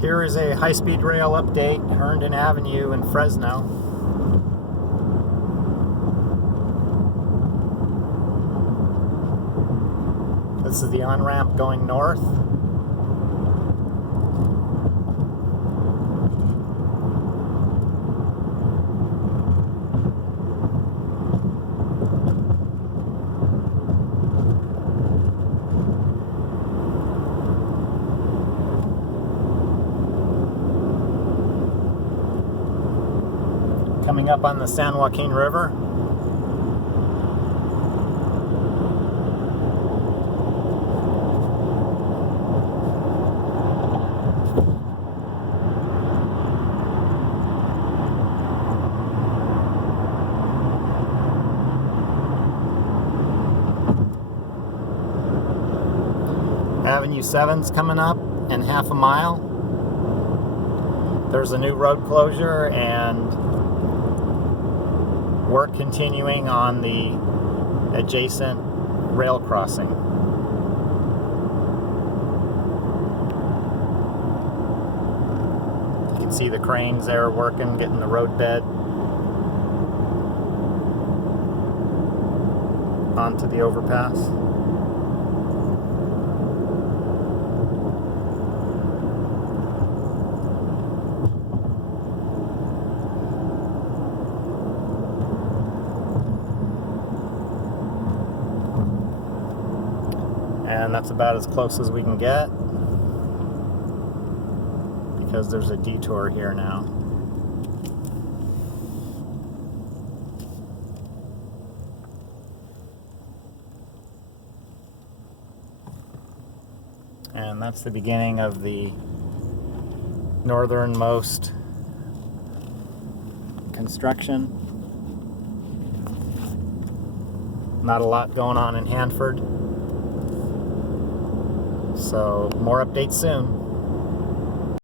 Here is a high-speed rail update, Herndon Avenue in Fresno. This is the on-ramp going north. Coming up on the San Joaquin River. Avenue 7's coming up in half a mile. There's a new road closure and work continuing on the adjacent rail crossing. You can see the cranes there working, getting the road bed onto the overpass. And that's about as close as we can get because there's a detour here now. And that's the beginning of the northernmost construction. Not a lot going on in Hanford. So, more updates soon.